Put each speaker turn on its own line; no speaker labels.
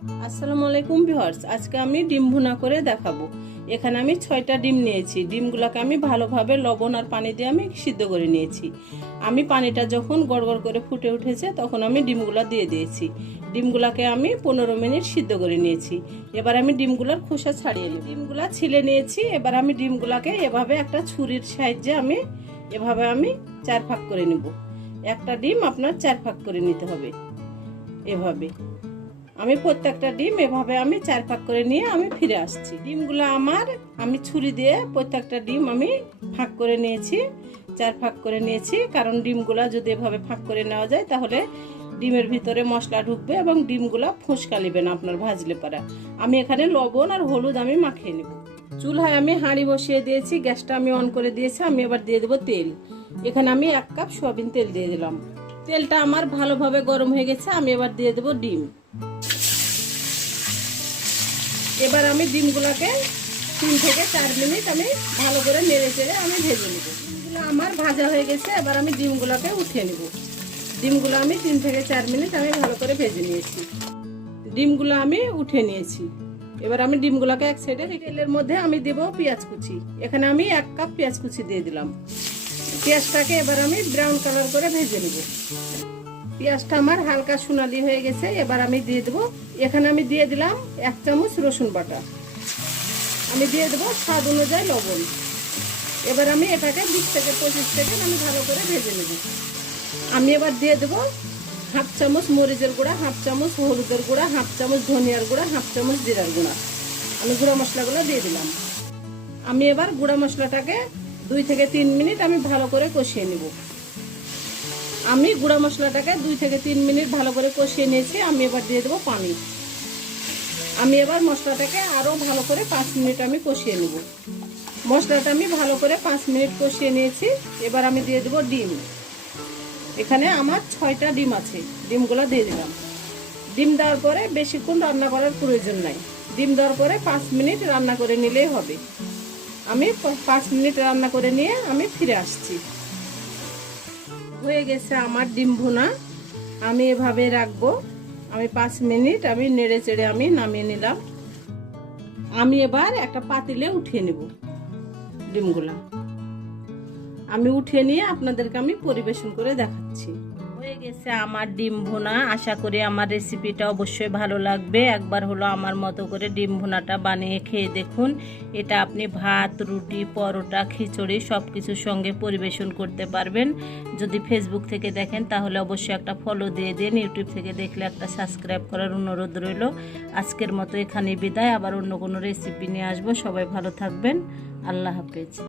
আসসালামু আলাইকুম ভিউয়ার্স, আজকে আমি ডিম ভুনা করে দেখাবো। এখানে আমি ছয়টা ডিম নিয়েছি। ডিমগুলোকে আমি ভালোভাবে লবণ আর পানি দিয়ে আমি সিদ্ধ করে নিয়েছি। আমি পানিটা যখন গড়গড় করে ফুটে উঠেছে, তখন আমি ডিমগুলো দিয়ে দিয়েছি। ডিমগুলোকে আমি পনেরো মিনিট সিদ্ধ করে নিয়েছি। এবার আমি ডিমগুলোর খোসা ছাড়িয়ে নিই ডিমগুলো ছিলে নিয়েছি, এবার আমি ডিমগুলোকে এভাবে একটা ছুরির সাহায্যে আমি এভাবে আমি চার ভাগ করে নিব। একটা ডিম আপনার চার ভাগ করে নিতে হবে। এভাবে। আমি প্রত্যেকটা ডিম এভাবে আমি চার ভাগ করে নিয়ে আমি ফিরে আসছি। ডিমগুলো আমার, আমি ছুরি দিয়ে প্রত্যেকটা ডিম আমি ফাঁক করে নিয়েছি, চার ফাঁক করে নিয়েছি। কারণ ডিমগুলো যদি এভাবে ফাঁক করে নেওয়া যায় তাহলে ডিমের ভিতরে মশলা ঢুকবে এবং ডিমগুলো ফুসকা নেবে না আপনার ভাজলে পারা। আমি এখানে লবণ আর হলুদ আমি মাখিয়ে নেব। চুলহায় আমি হাঁড়ি বসিয়ে দিয়েছি, গ্যাসটা আমি অন করে দিয়েছি, আমি এবার দিয়ে দেবো তেল। এখানে আমি এক কাপ সয়াবিন তেল দিয়ে দিলাম। তেলটা আমার ভালোভাবে গরম হয়ে গেছে, আমি এবার দিয়ে দেবো ডিম। এবার আমি ডিমগুলোকে তিন থেকে চার মিনিট আমি ভালো করে নেড়ে চেড়ে আমি ভেজে নেব। ডিমগুলো আমার ভাজা হয়ে গেছে, এবার আমি ডিমগুলোকে উঠিয়ে নেব। ডিমগুলো আমি তিন থেকে চার মিনিট আমি ভালো করে ভেজে নিয়েছি। ডিমগুলো আমি উঠে নিয়েছি। এবার আমি ডিমগুলোকে এক সাইডে তেলের মধ্যে আমি দেব পেঁয়াজ কুচি। এখানে আমি এক কাপ পেঁয়াজ কুচি দিয়ে দিলাম। পেঁয়াজটাকে এবার আমি ব্রাউন কালার করে ভেজে নেব। পেঁয়াজটা আমার হালকা সোনালি হয়ে গেছে, এবার আমি দিয়ে দেবো। এখানে আমি দিয়ে দিলাম এক চামচ রসুন বাটা। আমি দিয়ে দেবো স্বাদ অনুযায়ী লবণ। এবার আমি এটাকে বিশ থেকে পঁচিশ সেকেন্ড আমি ভালো করে ভেজে নেব। আমি এবার দিয়ে দেবো হাফ চামচ মরিচের গুঁড়া, হাফ চামচ হলুদের গুঁড়া, হাফ চামচ ধনিয়ার গুঁড়া, হাফ চামচ জিরার গুঁড়া। আমি গুঁড়া মশলাগুলো দিয়ে দিলাম। আমি এবার গুঁড়া মশলাটাকে দুই থেকে তিন মিনিট আমি ভালো করে কষিয়ে নেব। আমি গুঁড়া মশলাটাকে দুই থেকে তিন মিনিট ভালো করে কষিয়ে নিয়েছি, আমি এবার দিয়ে দেবো পানি। আমি এবার মশলাটাকে আরও ভালো করে পাঁচ মিনিট আমি কষিয়ে নেব। মশলাটা আমি ভালো করে পাঁচ মিনিট কষিয়ে নিয়েছি, এবার আমি দিয়ে দেবো ডিম। এখানে আমার ছয়টা ডিম আছে, ডিমগুলো দিয়ে দিলাম। ডিম দেওয়ার পরে বেশিক্ষণ রান্না করার প্রয়োজন নাই। ডিম দেওয়ার পরে পাঁচ মিনিট রান্না করে নিলেই হবে। আমি পাঁচ মিনিট রান্না করে নিয়ে আমি ফিরে আসছি। হয়ে গেছে আমার ডিম ভুনা। আমি এভাবে রাখব। আমি পাঁচ মিনিট আমি নেড়ে চেড়ে আমি নামিয়ে নিলাম। আমি এবার একটা পাতিলে উঠিয়ে নেব ডিমগুলা। আমি উঠিয়ে নিয়ে আপনাদেরকে আমি পরিবেশন করে দেখাচ্ছি। হয়ে গেছে আমার ডিম ভুনা। আশা করি আমার রেসিপিটা অবশ্যই ভালো লাগবে। একবার হলো আমার মতো করে ডিম ভুনাটা বানিয়ে খেয়ে দেখুন। এটা আপনি ভাত, রুটি, পরোটা, খিচুড়ি সব কিছুর সঙ্গে পরিবেশন করতে পারবেন। যদি ফেসবুক থেকে দেখেন তাহলে অবশ্যই একটা ফলো দিয়ে দিন। ইউটিউব থেকে দেখলে একটা সাবস্ক্রাইব করার অনুরোধ রইল। আজকের মতো এখানে বিদায়। আবার অন্য কোনো রেসিপি নিয়ে আসব। সবাই ভালো থাকবেন। আল্লাহ হাফেজ।